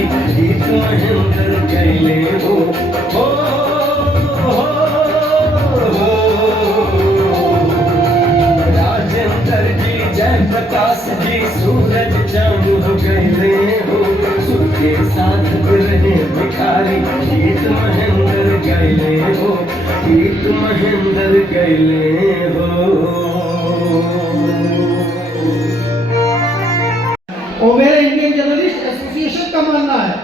भिखारी गीत महेंद्र कैले हो राजेंद्र जी जयप्रकाश जी सूरज चांद हो गए हो सुर के साथ रहे भिखारी गीत महेंद्र गैले हो गीत महेंद्र गैले हो। और मेरे इंडियन जर्नलिस्ट एसोसिएशन का मानना है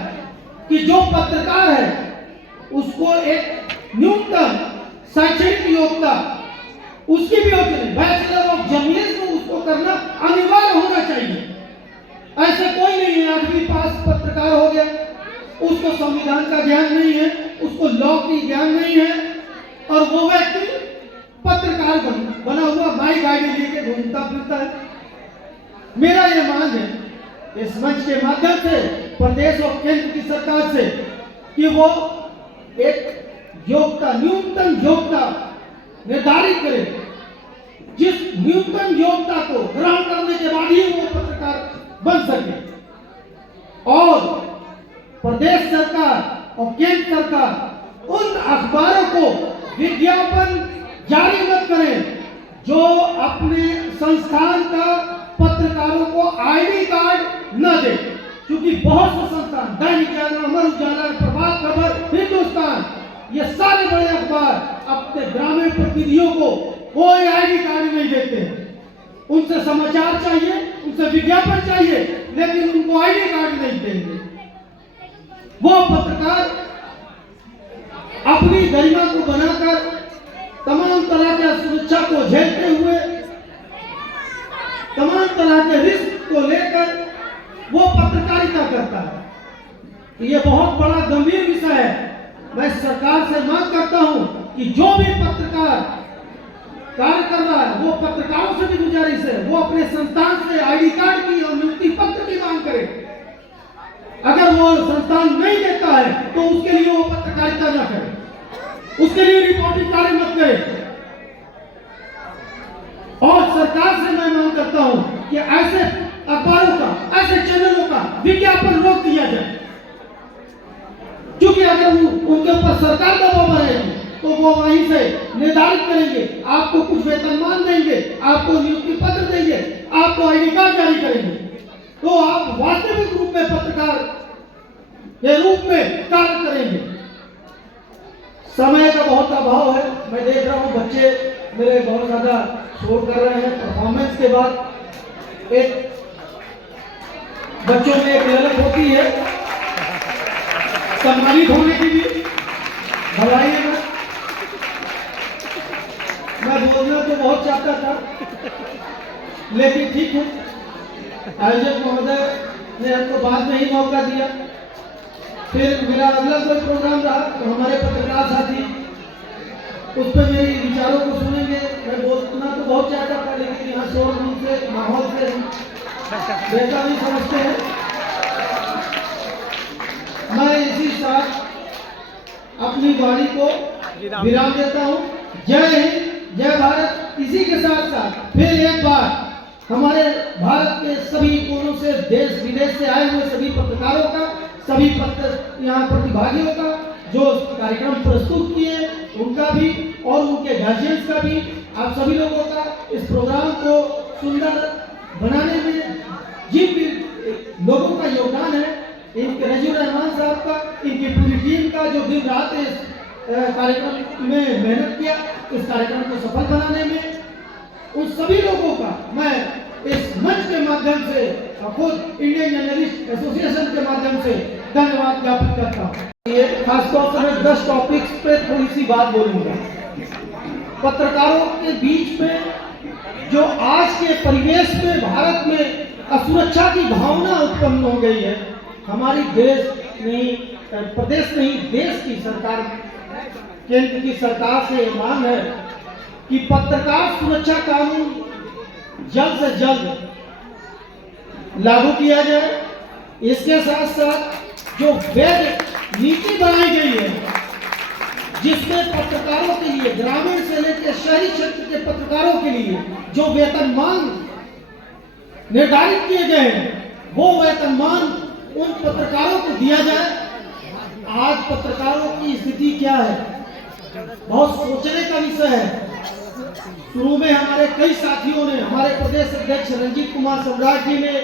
कि जो पत्रकार है उसको एक न्यूनतम शैक्षणिक योग्यता उसकी भी होती है, बैचलर ऑफ जर्नलिज्म उसको करना अनिवार्य होना चाहिए। ऐसे कोई नहीं है 8वीं पास पत्रकार हो गया, उसको संविधान का ज्ञान नहीं है, उसको लॉ की ज्ञान नहीं है और वो व्यक्ति पत्रकार बना हुआ माई गाड़ी लेके घूमता फिरता है। मेरा यह मांग है इस मंच के माध्यम से प्रदेश और केंद्र की सरकार से कि वो एक योग्यता न्यूनतम योग्यता निर्धारित करे, जिस न्यूनतम योग्यता को ग्रहण करने के बाद ही वो पत्रकार बन सके। और प्रदेश सरकार और केंद्र सरकार उन अखबारों को विज्ञापन जारी मत करें जो अपने संस्थान का पत्रकारों को आईडी कार्ड न दे, क्योंकि बहुत से संस्थान दैनिक जागरण, अमर उजाला, प्रभात खबर, हिंदुस्तान, ये सारे बड़े अखबार अपने ग्रामीण प्रतिनिधियों को कोई आईडी कार्ड नहीं देते हैं। उनसे समाचार चाहिए, उनसे विज्ञापन चाहिए, लेकिन उनको आईडी कार्ड नहीं देंगे। वो पत्रकार अपनी गरिमा को बनाकर तमाम तरह के सुरक्षा को झेलते हुए तमाम तरह के रिस्क को लेकर वो पत्रकारिता करता है। ये बहुत बड़ा गंभीर विषय है। मैं सरकार से मांग करता हूं कि जो भी पत्रकार कार्य कर रहा है वो पत्रकारों से भी गुजारिश है वो अपने संस्थान से आईडी कार्ड की और नियुक्ति पत्र की मांग करे। अगर वो संस्थान नहीं देता है तो उसके लिए वो पत्रकारिता न करे, उसके लिए रिपोर्टिंग कार्य मत करे। और सरकार से मैं मांग करता हूं कि ऐसे अखबारों का, ऐसे चैनलों का विज्ञापन रोक दिया जाए, क्योंकि अगर उनके ऊपर सरकार दबाव बनाएगी तो वो वहीं से निर्धारित करेंगे, आपको कुछ वेतनमान देंगे, आपको नियुक्ति पत्र देंगे, आपको आईडी कार्ड जारी करेंगे, तो आप वास्तविक रूप में पत्रकार के रूप में कार्य करेंगे। समय का बहुत अभाव है, मैं देख रहा हूँ बच्चे मेरे बहुत ज्यादा शोर कर रहे हैं। परफॉर्मेंस के बाद एक बच्चों में एक ललक होती है सम्मानित होने की भी, भलाई है। मैं बोलना तो बहुत चाहता था, लेकिन ठीक है, आयोजक महोदय ने हमको बाद में ही मौका दिया। फिर मेरा अगला कोई प्रोग्राम रहा तो हमारे पत्रकार साथी उस पर मेरे विचारों को सुनेंगे। मैं बोलना तो बहुत चाहता था, लेकिन यहाँ शोर से माहौल से बेहतर नहीं समझते हैं। मैं इसी साथ अपनी वाणी को विराम देता हूँ। जय हिंद, जय भारत। इसी के साथ साथ फिर एक बार हमारे भारत के सभी कोनों से, देश विदेश से आए हुए सभी पत्रकारों का, सभी यहाँ प्रतिभागियों का जो कार्यक्रम प्रस्तुत किए उनका भी और उनके गार्जियंस का भी, आप सभी लोगों का इस प्रोग्राम को सुंदर बनाने में जिन भी लोगों का योगदान है, इनके रजीव रहमान साहब का, इनकी पूरी टीम का जो दिन रात इस कार्यक्रम में मेहनत किया, इस कार्यक्रम को सफल बनाने में, उन सभी लोगों का मैं इस मंच के माध्यम से और खुद इंडियन जर्नलिस्ट एसोसिएशन के माध्यम से धन्यवाद ज्ञापित करता हूँ। ये खासतौर से मैं 10 टॉपिक्स पे थोड़ी सी बात बोलूंगा। पत्रकारों के बीच में जो आज के परिवेश में भारत में असुरक्षा की भावना उत्पन्न हो गई है, हमारी देश नहीं, प्रदेश नहीं, देश की सरकार, केंद्र की सरकार से मांग है कि पत्रकार सुरक्षा कानून जल्द से जल्द लागू किया जाए। इसके साथ साथ जो वैध नीति बनाई गई है, जिसमें पत्रकारों के लिए, ग्रामीण से लेकर शहरी क्षेत्र के पत्रकारों के लिए जो वेतनमान निर्धारित किए गए हैं, वो वेतनमान उन पत्रकारों को दिया जाए। आज पत्रकारों की स्थिति क्या है, बहुत सोचने का विषय है। शुरू में हमारे कई साथियों ने, हमारे प्रदेश अध्यक्ष रंजीत कुमार सम्राट जी ने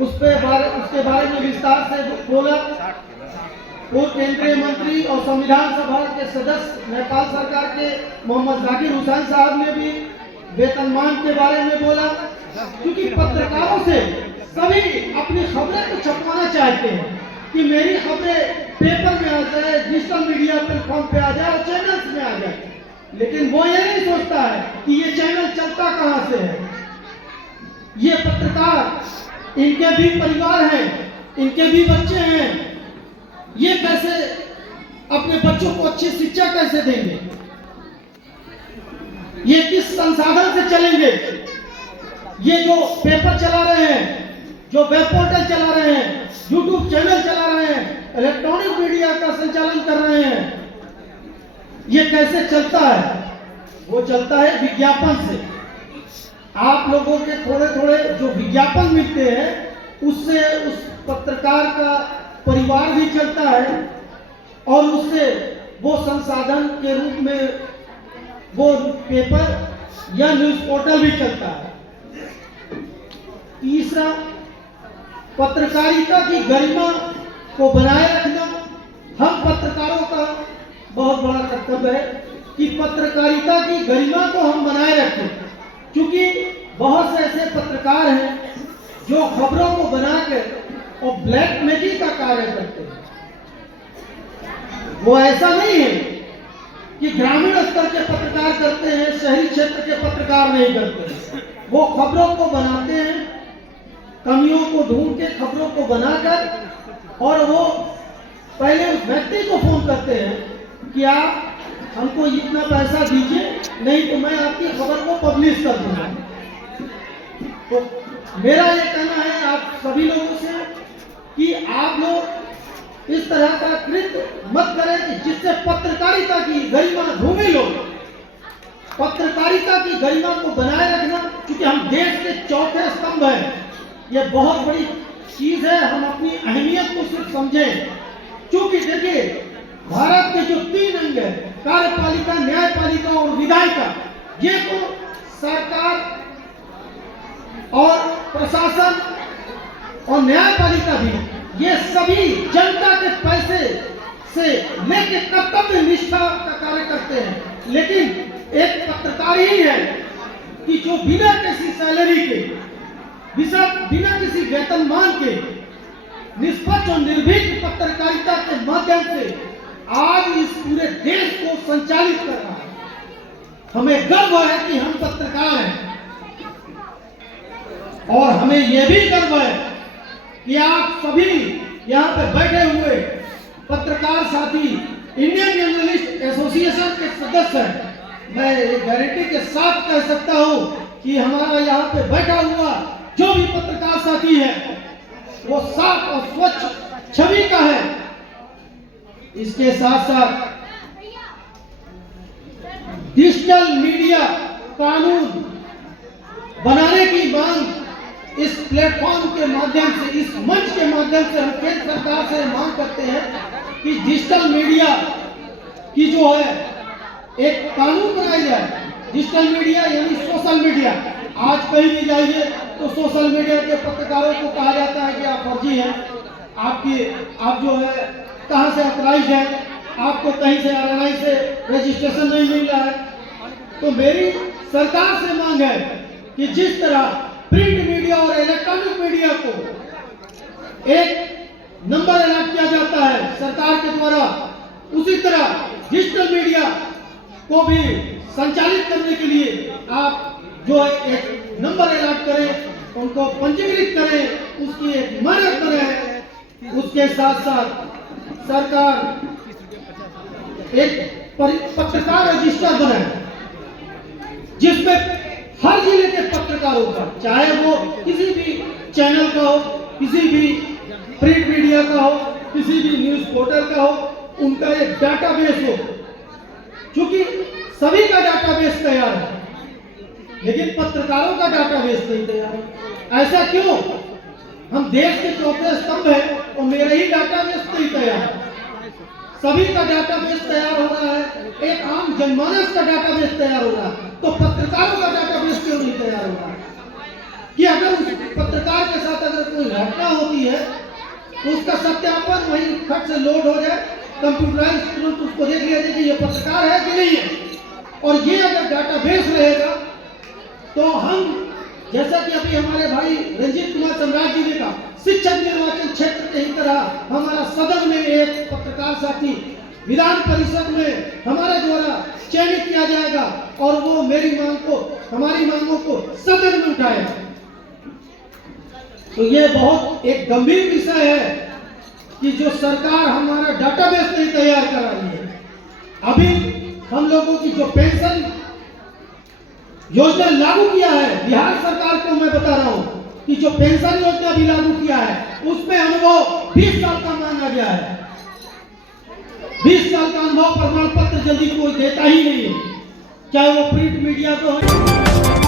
उसके बारे में विस्तार से बोला। पूर्व केंद्रीय मंत्री और संविधान सभा के सदस्य नेपाल सरकार के मोहम्मद जाकिर हुसैन साहब ने भी वेतनमान के बारे में बोला। क्योंकि पत्रकारों से सभी अपनी खबरें को छपवाना चाहते हैं कि मेरी खबरें पेपर में आ जाए, डिजिटल मीडिया प्लेटफॉर्म पे आ जाए, चैनल्स में आ जाए। लेकिन वो ये नहीं सोचता है कि ये चैनल चलता कहाँ से है। ये पत्रकार, इनके भी परिवार हैं, इनके भी बच्चे हैं। ये कैसे अपने बच्चों को अच्छी शिक्षा कैसे देंगे? ये किस संसाधन से चलेंगे? ये जो पेपर चला रहे हैं, जो वेब पोर्टल चला रहे हैं, यूट्यूब चैनल चला रहे हैं, इलेक्ट्रॉनिक मीडिया का संचालन कर रहे हैं, ये कैसे चलता है? वो चलता है विज्ञापन से। आप लोगों के थोड़े थोड़े जो विज्ञापन मिलते हैं उससे उस पत्रकार का परिवार भी चलता है और उससे वो संसाधन के रूप में वो पेपर या न्यूज पोर्टल भी चलता है। तीसरा, पत्रकारिता की गरिमा को बनाए रखना हम पत्रकारों का बहुत बड़ा कर्तव्य है कि पत्रकारिता की गरिमा को हम बनाए रखें। क्योंकि बहुत से ऐसे पत्रकार हैं जो खबरों को बनाकर और ब्लैक मेकिंग का कार्य करते हैं। वो ऐसा नहीं है कि ग्रामीण स्तर के पत्रकार करते हैं, शहरी क्षेत्र के पत्रकार नहीं करते। वो खबरों को बनाते हैं, कमियों को ढूंढ के खबरों को बनाकर, और वो पहले उस व्यक्ति को फोन करते हैं कि आप हमको इतना पैसा दीजिए, नहीं तो मैं आपकी खबर को पब्लिश कर दूंगा। तो मेरा ये कहना है आप सभी लोगों से कि आप लोग इस तरह का कृत्य मत करें कि जिससे पत्रकारिता की गरिमा धूमिल हो। पत्रकारिता की गरिमा को बनाए रखना, क्योंकि हम देश के चौथे स्तंभ हैं, ये बहुत बड़ी चीज है। हम अपनी अहमियत को सिर्फ समझें। क्योंकि देखिए, भारत के जो 3 अंग है, कार्यपालिका, न्यायपालिका और विधायिका, ये तो सरकार और प्रशासन और न्यायपालिका भी, ये सभी जनता के पैसे से लेके कर्तव्य निष्ठा का कार्य करते हैं। लेकिन एक पत्रकार ही है कि जो बिना किसी सैलरी के, बिना किसी वेतनमान के, निष्पक्ष और निर्भीक पत्रकारिता के माध्यम से आज इस पूरे देश को संचालित कर रहा है। हमें गर्व है कि हम पत्रकार हैं और हमें यह भी गर्व है कि आप सभी यहाँ पे बैठे हुए पत्रकार साथी इंडियन जर्नलिस्ट एसोसिएशन के सदस्य हैं। मैं गारंटी के साथ कह सकता हूँ कि हमारा यहाँ पे बैठा हुआ जो भी पत्रकार साथी है वो साफ और स्वच्छ छवि का है। इसके साथ साथ डिजिटल मीडिया कानून बनाने की मांग इस प्लेटफॉर्म के माध्यम से, इस मंच के माध्यम से हम केंद्र सरकार से मांग करते हैं कि डिजिटल मीडिया की जो है एक कानून बनाई जाए। डिजिटल मीडिया यानी सोशल मीडिया। आज कहीं भी जाइए तो सोशल मीडिया के पत्रकारों को कहा जाता है कि आप फर्जी हैं, आप जो है कहां से ऑथराइज है, आपको कहीं से RNI से रजिस्ट्रेशन नहीं मिल रहा है। तो मेरी सरकार से मांग है कि जिस तरह प्रिंट मीडिया और इलेक्ट्रॉनिक मीडिया को एक नंबर अलॉट किया जाता है सरकार के द्वारा, उसी तरह डिजिटल मीडिया को भी संचालित करने के लिए आप जो है एक नंबर अलॉट करें, उनको पंजीकृत करें, उसकी एक मानक बनाए। उसके साथ साथ सरकार एक पत्रकार रजिस्टर बनाए जिसमें हर जिले के पत्रकारों का, चाहे वो किसी भी चैनल का हो, किसी भी प्रिंट मीडिया का हो, किसी भी न्यूज पोर्टल का हो, उनका एक डाटाबेस हो। क्योंकि सभी का डाटाबेस तैयार है लेकिन पत्रकारों का डाटाबेस नहीं तैयार है। ऐसा क्यों? हम देश के चौथे स्तंभ है और मेरा ही डाटाबेस नहीं तैयार है। सभी का डाटाबेस तैयार हो रहा है, एक आम जनमानस का डाटाबेस तैयार हो रहा है, तो पत्रकारों का डाटाबेस क्यों नहीं तैयार हो रहा है? कि अगर उस पत्रकार के साथ अगर कोई घटना होती है तो उसका सत्यापन वहीं खट से लोड हो जाए, कंप्यूटराइज तुरंत उसको देख लिया जाए कि ये पत्रकार है कि नहीं है। और ये अगर डाटाबेस रहेगा तो हम, जैसा कि अभी हमारे भाई रंजीत कुमार सम्राट जी ने कहा, शिक्षक निर्वाचन क्षेत्र के ही तरह हमारा सदन में एक पत्रकार साथी विधान परिषद में हमारे द्वारा चयनित किया जाएगा और वो मेरी मांग को, हमारी मांगों को सदन में उठाएगा। तो ये बहुत एक गंभीर विषय है कि जो सरकार हमारा डाटाबेस नहीं तैयार करा रही है। अभी हम लोगों की जो पेंशन योजना लागू किया है, बिहार सरकार को मैं बता रहा हूं कि जो पेंशन योजना भी लागू किया है उसमें अनुभव 20 साल का मांगा गया है। 20 साल का अनुभव प्रमाण पत्र जल्दी कोई देता ही नहीं है, चाहे वो प्रिंट मीडिया को हो।